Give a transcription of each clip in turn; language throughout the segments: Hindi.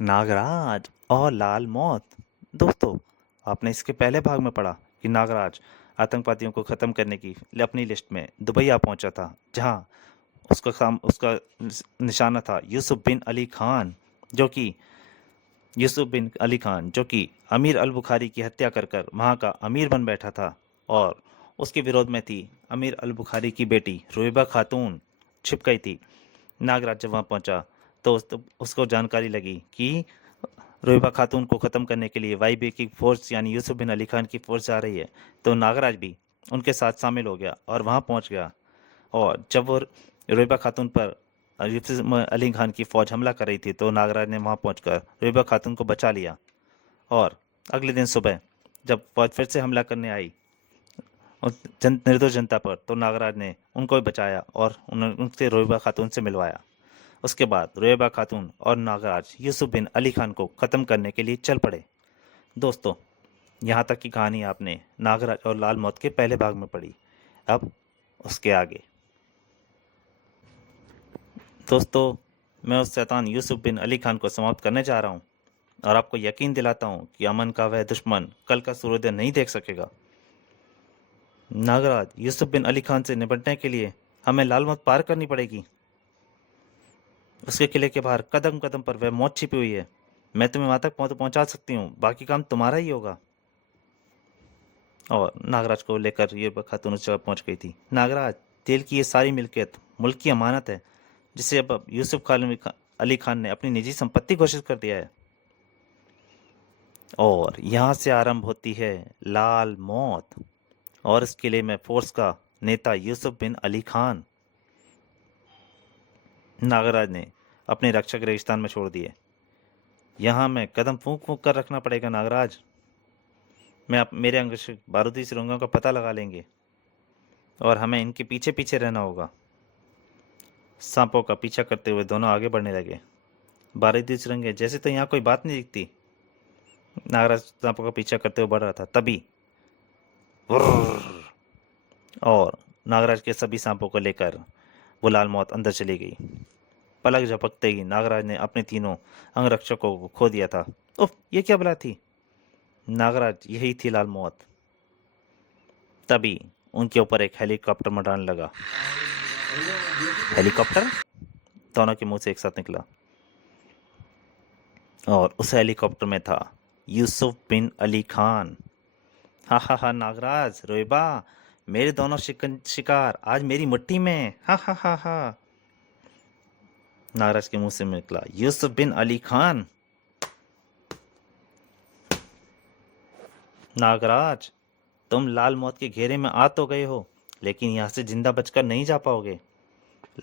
नागराज और लाल मौत। दोस्तों, आपने इसके पहले भाग में पढ़ा कि नागराज आतंकवादियों को खत्म करने की अपनी लिस्ट में दुबई आ पहुंचा था, जहां उसका निशाना था यूसुफ बिन अली खान, जो कि अमीर अल बुखारी की हत्या कर कर वहां का अमीर बन बैठा था। और उसके विरोध में थी अमीर अल बुखारी की बेटी रुएबा खातून, छिप गई थी। नागराज जब वहां पहुंचा तो उसको जानकारी लगी कि रोहिबा खातून को ख़त्म करने के लिए वाईबी की फोर्स यानी यूसुफ बिन अली खान की फोर्स जा रही है। तो नागराज भी उनके साथ शामिल हो गया और वहां पहुंच गया। और जब वो रोहिबा खातून पर यूसुफ अली खान की फौज हमला कर रही थी, तो नागराज ने वहां पहुंचकर रोहिबा खातून को बचा लिया। और अगले दिन सुबह जब फौज फिर से हमला करने आई निर्दोष जनता पर, तो नागराज ने उनको भी बचाया और उनसे रोहिबा खातून से मिलवाया। उसके बाद रोएबा खातून और नागराज यूसुफ बिन अली खान को ख़त्म करने के लिए चल पड़े। दोस्तों, यहाँ तक की कहानी आपने नागराज और लाल मौत के पहले भाग में पढ़ी। अब उसके आगे। दोस्तों, मैं उस शैतान यूसुफ बिन अली खान को समाप्त करने जा रहा हूँ और आपको यकीन दिलाता हूँ कि अमन का वह दुश्मन कल का सूर्योदय नहीं देख सकेगा। नागराज, यूसुफ बिन अली खान से निपटने के लिए हमें लाल मौत पार करनी पड़ेगी। उसके किले के बाहर कदम कदम पर वह मौत छिपी हुई है। मैं तुम्हें वहां तक पहुंचा सकती हूँ, बाकी काम तुम्हारा ही होगा। और नागराज को लेकर ये खातून उस जगह पहुंच गई थी। नागराज, तेल की ये सारी मिल्कियत मुल्क की अमानत है, जिसे अब अली खान ने अपनी निजी संपत्ति घोषित कर दिया है। और यहाँ से आरंभ होती है लाल मौत। और इस किले में फोर्स का नेता यूसुफ बिन अली खान। नागराज ने अपने रक्षक रेगिस्तान में छोड़ दिए। यहाँ मैं कदम फूंक फूंक कर रखना पड़ेगा नागराज। मेरे अंग से बारूदी सुरंगों का पता लगा लेंगे और हमें इनके पीछे पीछे रहना होगा। सांपों का पीछा करते हुए दोनों आगे बढ़ने लगे। बारूदी सुरंगें जैसे तो यहाँ कोई बात नहीं दिखती। नागराज सांपों का पीछा करते हुए बढ़ रहा था, तभी और नागराज के सभी सांपों को लेकर वो लाल मौत अंदर चली गई। पलक झपकते ही नागराज ने अपने तीनों अंगरक्षकों को खो दिया था। उफ, ये क्या बला थी? नागराज, यही थी लाल मौत। तभी उनके ऊपर एक हेलीकॉप्टर मंडराने लगा। हेलीकॉप्टर दोनों के मुंह से एक साथ निकला और उस हेलीकॉप्टर में था यूसुफ बिन अली खान। हा हा हा, नागराज, रोएबा, मेरे दोनों शिकार आज मेरी मुट्ठी में। हा हा हा हा। नागराज के मुंह से निकला, यूसुफ बिन अली खान। नागराज, तुम लाल मौत के घेरे में आ तो गए हो, लेकिन यहाँ से जिंदा बचकर नहीं जा पाओगे।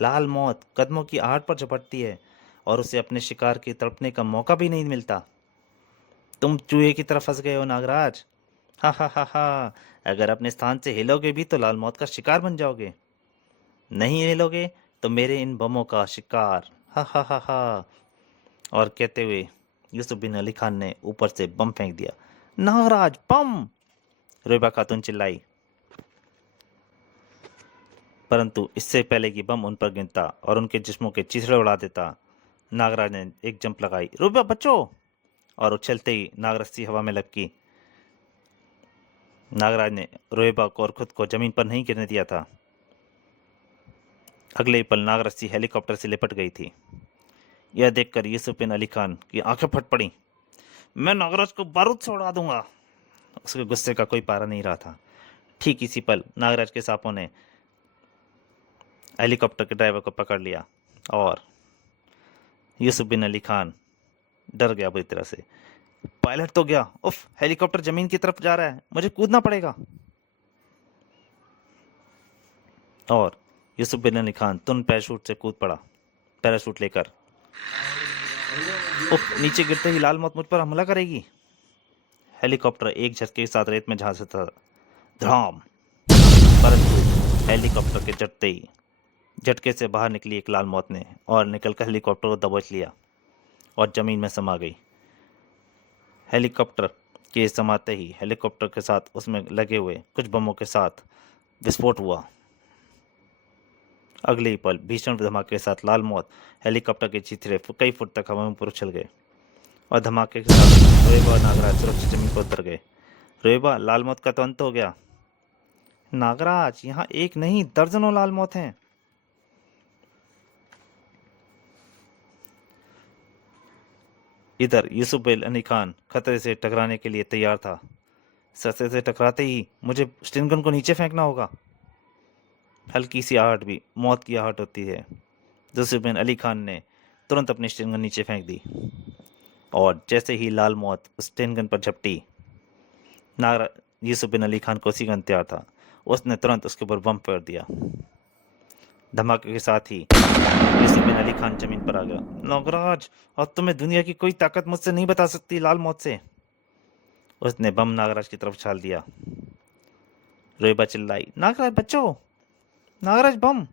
लाल मौत कदमों की आहट पर झपटती है और उसे अपने शिकार के तड़पने का मौका भी नहीं मिलता। तुम चूहे की तरफ फंस गए हो नागराज। हा हा हा हा। अगर अपने स्थान से हिलोगे भी तो लाल मौत का शिकार बन जाओगे। नहीं हिलोगे तो मेरे इन बमों का शिकार। हा हा हा हा। और कहते हुए यूसुफ बिन अली खान ने ऊपर से बम फेंक दिया। नागराज, बम! रेबा खातून चिल्लाई। परंतु इससे पहले कि बम उन पर गिरता और उनके जिस्मों के चिथड़े उड़ा देता, नागराज ने एक जंप लगाई। रुबा, बचो! और उछलते ही नागरस्सी हवा में लपकी। नागराज ने रोएबा को और खुद को जमीन पर नहीं गिरने दिया था। अगले ही पल नागरस्सी हेलीकॉप्टर से लिपट गई थी। यह देखकर यूसुफ बिन अली खान की आंखें फट पड़ी। मैं नागराज को बारूद से उड़ा दूंगा। उसके गुस्से का कोई पारा नहीं रहा था। ठीक इसी पल नागराज के सांपों ने हेलीकॉप्टर के ड्राइवर को पकड़ लिया और यूसुफ बिन अली खान डर गया बुरी तरह से। पायलट तो गया। उफ, हेलीकॉप्टर जमीन की तरफ जा रहा है, मुझे कूदना पड़ेगा। और यूसुफ बिन अली खान तुरंत पैराशूट से कूद पड़ा, पैराशूट लेकर। उफ, नीचे गिरते ही लाल मौत मुझ पर हमला करेगी। हेलीकॉप्टर एक झटके के साथ रेत में झांसा। धड़ाम! परंतु हेलीकॉप्टर के झटके से बाहर निकली एक लाल मौत ने और निकलकर हेलीकॉप्टर को दबोच लिया और जमीन में समा गई। हेलीकॉप्टर के समाते ही हेलीकॉप्टर के साथ उसमें लगे हुए कुछ बमों के साथ विस्फोट हुआ। अगले ही पल भीषण धमाके के साथ लाल मौत हेलीकॉप्टर के चिथड़े कई फुट तक हवा में ऊपर उछल गए। और धमाके के साथ रोएबा और नागराज सुरक्षित जमीन पर उतर गए। रोएबा, लाल मौत का तो अंत हो गया। नागराज, यहाँ एक नहीं दर्जनों लाल मौत हैं। इधर यूसुफ बिन अली खान खतरे से टकराने के लिए तैयार था। सस्ते से टकराते ही मुझे स्टिनगन को नीचे फेंकना होगा। हल्की सी आहट भी मौत की आहट होती है। यूसुफ बिन अली खान ने तुरंत अपनी स्टिनगन नीचे फेंक दी और जैसे ही लाल मौत स्टिनगन पर झपटी, नागरा यूसुफ बिन अली खान को उसी का इंतजार था। उसने तुरंत उसके ऊपर बम फेर दिया। धमाके के साथ ही यूसुफ बिन अली खान जमीन पर आ गया। नागराज, अब तुम्हें दुनिया की कोई ताकत मुझसे नहीं बता सकती लाल मौत से। उसने बम नागराज की तरफ उछाल दिया। रोएबा चिल्लाई, नागराज बच्चो, नागराज बम।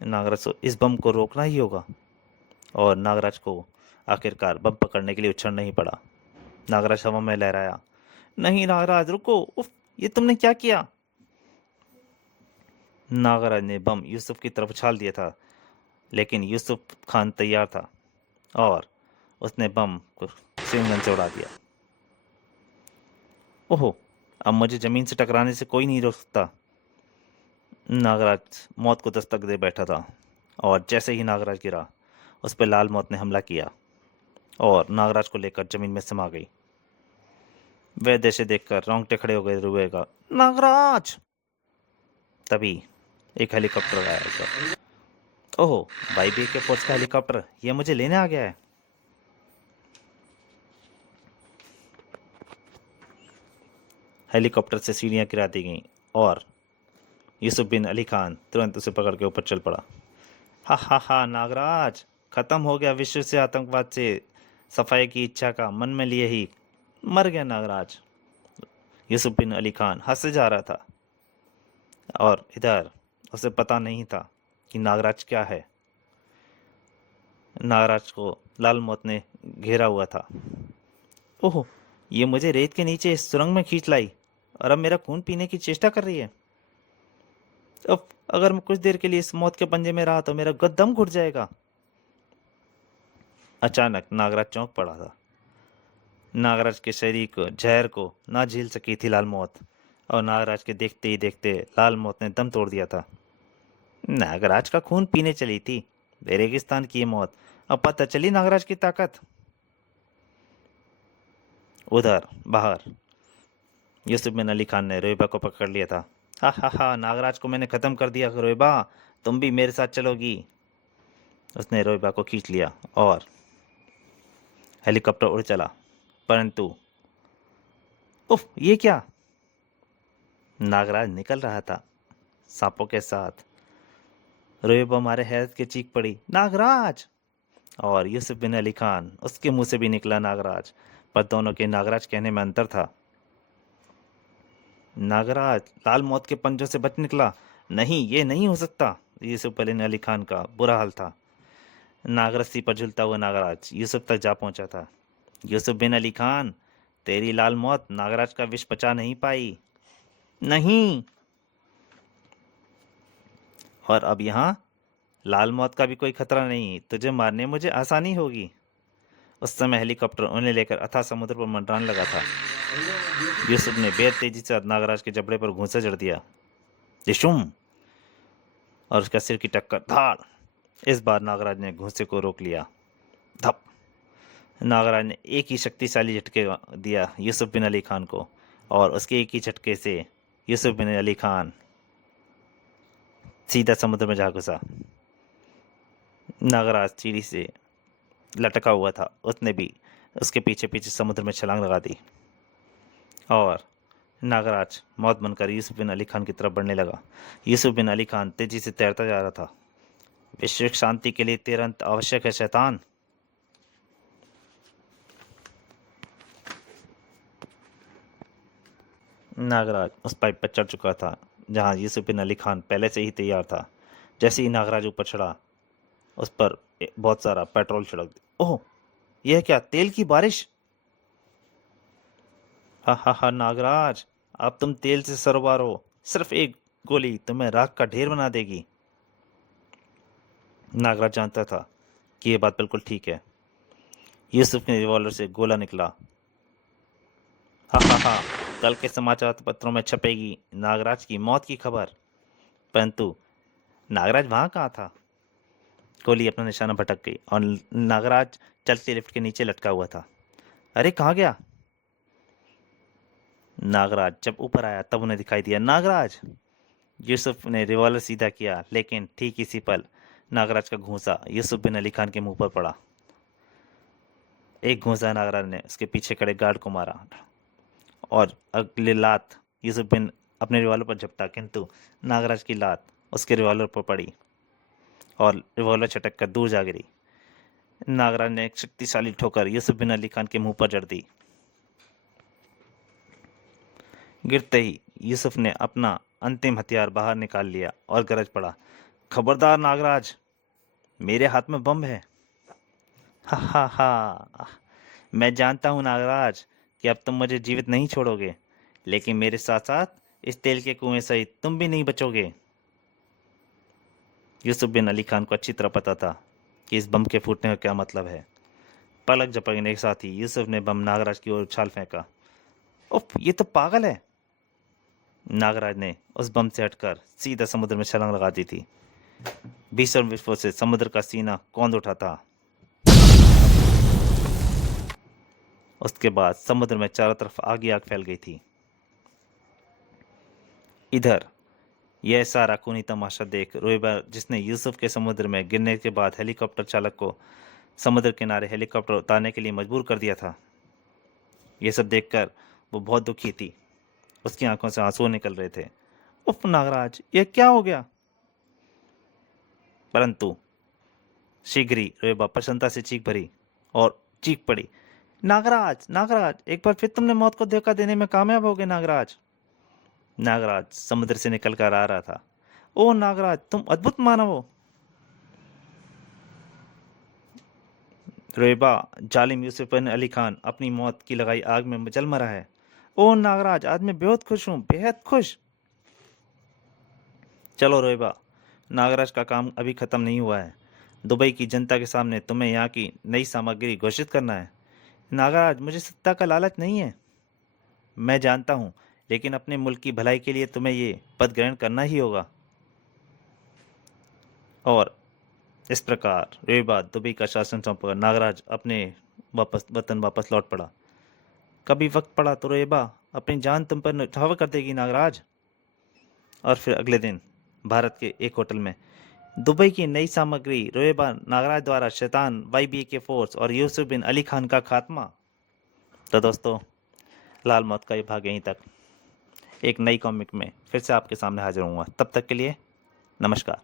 नागराज को इस बम को रोकना ही होगा और नागराज को आखिरकार बम पकड़ने के लिए उछलना ही पड़ा। नागराज हवा में लहराया। नहीं नागराज, रुको, उफ, ये तुमने क्या किया। नागराज ने बम यूसुफ की तरफ उछाल दिया था, लेकिन यूसुफ खान तैयार था और उसने बम को स्विंगन से उड़ा दिया। ओहो, अब मुझे जमीन से टकराने से कोई नहीं रोक सकता। नागराज मौत को दस्तक दे बैठा था और जैसे ही नागराज गिरा, उस पर लाल मौत ने हमला किया और नागराज को लेकर जमीन में समा गई। वह दृश्य देखकर रोंगटे खड़े हो गए रुएगा। नागराज! तभी एक हेलीकॉप्टर आया ऊपर। ओहो, वाईबीए के फोर्स का हेलीकॉप्टर, ये मुझे लेने आ गया है। हेलीकॉप्टर से सीढ़ियां गिरा दी गईं और यूसुफ बिन अली खान तुरंत उसे पकड़ के ऊपर चल पड़ा। हा हा हा, नागराज, खत्म हो गया विश्व से आतंकवाद से सफाई की इच्छा का मन में लिए ही मर गया नागराज। यूसुफ बिन अली खान हंसे जा रहा था और इधर उसे पता नहीं था कि नागराज क्या है। नागराज को लाल मौत ने घेरा हुआ था। ओह, ये मुझे रेत के नीचे इस सुरंग में खींच लाई और अब मेरा खून पीने की चेष्टा कर रही है। अब अगर मैं कुछ देर के लिए इस मौत के पंजे में रहा तो मेरा दम घुट जाएगा। अचानक नागराज चौंक पड़ा था। नागराज के शरीर को जहर को ना झेल सकी थी लाल मौत और नागराज के देखते ही देखते लाल मौत ने दम तोड़ दिया था। नागराज का खून पीने चली थी रेगिस्तान की ये मौत, अब पता चली नागराज की ताकत। उधर बाहर यूसुफ बिन अली खान ने रोएबा को पकड़ लिया था। हा हा हा, नागराज को मैंने खत्म कर दिया रोएबा, तुम भी मेरे साथ चलोगी। उसने रोएबा को खींच लिया और हेलीकॉप्टर उड़ चला, परंतु उफ, ये क्या। नागराज निकल रहा था सांपों के साथ। रोएबा मारे हैरत के चीख पड़ी, नागराज। और यूसुफ बिन अली खान, उसके मुंह से भी निकला नागराज, पर दोनों के नागराज कहने में अंतर था। नागराज लाल मौत के पंजों से बच निकला। नहीं, ये नहीं हो सकता। यूसुफ बिन अली खान का बुरा हाल था। नागरस्सी पर झूलता हुआ नागराज यूसुफ तक जा पहुंचा था। यूसुफ बिन अली खान, तेरी लाल मौत नागराज का विष पचा नहीं पाई। नहीं। और अब यहाँ लाल मौत का भी कोई खतरा नहीं, तुझे मारने में मुझे आसानी होगी। उस समय हेलीकॉप्टर उन्हें लेकर अथाह समुद्र पर मंडराने लगा था। यूसुफ ने बेहद तेजी से नागराज के जबड़े पर घूंसा जड़ दिया, दिशुम, और उसका सिर की टक्कर धाड़। इस बार नागराज ने घूंसे को रोक लिया। धप। नागराज ने एक ही शक्तिशाली झटके दिया यूसुफ बिन अली खान को और उसके एक ही झटके से यूसुफ बिन अली खान सीधा समुद्र में जा घुसा। नागराज सीढ़ी से लटका हुआ था, उसने भी उसके पीछे पीछे समुद्र में छलांग लगा दी और नागराज मौत बनकर यूसुफ बिन अली खान की तरफ बढ़ने लगा। यूसुफ बिन अली खान तेजी से तैरता जा रहा था। वैश्विक शांति के लिए तेरा अंत आवश्यक है शैतान। नागराज उस पाइप पर चढ़ चुका था जहां यूसुफ बिन अली खान पहले से ही तैयार था। जैसे ही नागराज ऊपर चढ़ा, उस पर बहुत सारा पेट्रोल छिड़क दिया। ओह, यह क्या, तेल की बारिश। हा हा हा, नागराज, अब तुम तेल से सरोबार हो। सिर्फ एक गोली तुम्हें राख का ढेर बना देगी। नागराज जानता था कि यह बात बिल्कुल ठीक है। यूसुफ के रिवॉल्वर से गोला निकला। हा हा हा, कल के समाचार पत्रों में छपेगी नागराज की मौत की खबर। परंतु नागराज वहां कहाँ था? गोली अपना निशाना भटक गई और नागराज चलती लिफ्ट के नीचे लटका हुआ था। अरे कहाँ गया? नागराज जब ऊपर आया तब उन्हें दिखाई दिया। नागराज! यूसुफ ने रिवॉल्वर सीधा किया, लेकिन ठीक इसी पल नागराज का घूंसा यूसुफ बिन अली खान के मुंह पर पड़ा। एक घूंसा नागराज ने उसके पीछे खड़े गार्ड को मारा और अगले लात यूसुफ बिन अपने रिवॉल्वर पर झपटा, किंतु नागराज की लात उसके रिवॉल्वर पर पड़ी और रिवॉल्वर छटक कर दूर जा गिरी। नागराज ने एक शक्तिशाली ठोकर यूसुफ बिन अली खान के मुंह पर जड़ दी। गिरते ही यूसुफ ने अपना अंतिम हथियार बाहर निकाल लिया और गरज पड़ा, खबरदार नागराज, मेरे हाथ में बम है। हा हा हा, मैं जानता हूं नागराज कि अब तुम मुझे जीवित नहीं छोड़ोगे, लेकिन मेरे साथ साथ इस तेल के कुएं सहित तुम भी नहीं बचोगे। यूसुफ बिन अली खान को अच्छी तरह पता था कि इस बम के फूटने का क्या मतलब है। पलक झपकने के साथ ही यूसुफ ने बम नागराज की ओर उछाल फेंका। उफ, ये तो पागल है। नागराज ने उस बम से हटकर सीधा समुद्र में छलांग लगा दी थी। भीषण विस्फोट से समुद्र का सीना कौंध उठा था। उसके बाद समुद्र में चारों तरफ आग ही आग फैल गई थी। इधर यह सारा खूनी तमाशा देख रोएबा, जिसने यूसुफ के समुद्र में गिरने के बाद हेलीकॉप्टर चालक को समुद्र किनारे हेलीकॉप्टर उतारने के लिए मजबूर कर दिया था, यह सब देखकर वो बहुत दुखी थी। उसकी आंखों से आंसू निकल रहे थे। उफ नागराज, यह क्या हो गया? परंतु शीघ्र ही रोएबा प्रसन्नता से चीख भरी और चीख पड़ी, नागराज नागराज, एक बार फिर तुमने मौत को धोखा देने में कामयाब हो गए नागराज। नागराज समुद्र से निकलकर आ रहा था। ओ नागराज, तुम अद्भुत मानव हो। रोएबा, जालिम यूसुफ बिन अली खान अपनी मौत की लगाई आग में जल मरा है। ओ नागराज, आज मैं बेहद खुश हूं, बेहद खुश। चलो रोएबा, नागराज का काम अभी खत्म नहीं हुआ है। दुबई की जनता के सामने तुम्हें यहाँ की नई सामग्री घोषित करना है। नागराज, मुझे सत्ता का लालच नहीं है, मैं जानता हूँ, लेकिन अपने मुल्क की भलाई के लिए तुम्हें ये पद ग्रहण करना ही होगा। और इस प्रकार रोएबा दुबई का शासन सौंपकर नागराज अपने वतन वापस लौट पड़ा। कभी वक्त पड़ा तो रोएबा अपनी जान तुम पर न्यौछावर कर देगी नागराज। और फिर अगले दिन भारत के एक होटल में दुबई की नई सामग्री, रोएबा नागराज द्वारा शैतान YBK फोर्स और यूसुफ बिन अली खान का खात्मा। तो दोस्तों, लाल मौत का ये भाग यहीं तक। एक नई कॉमिक में फिर से आपके सामने हाजिर होऊंगा। तब तक के लिए नमस्कार।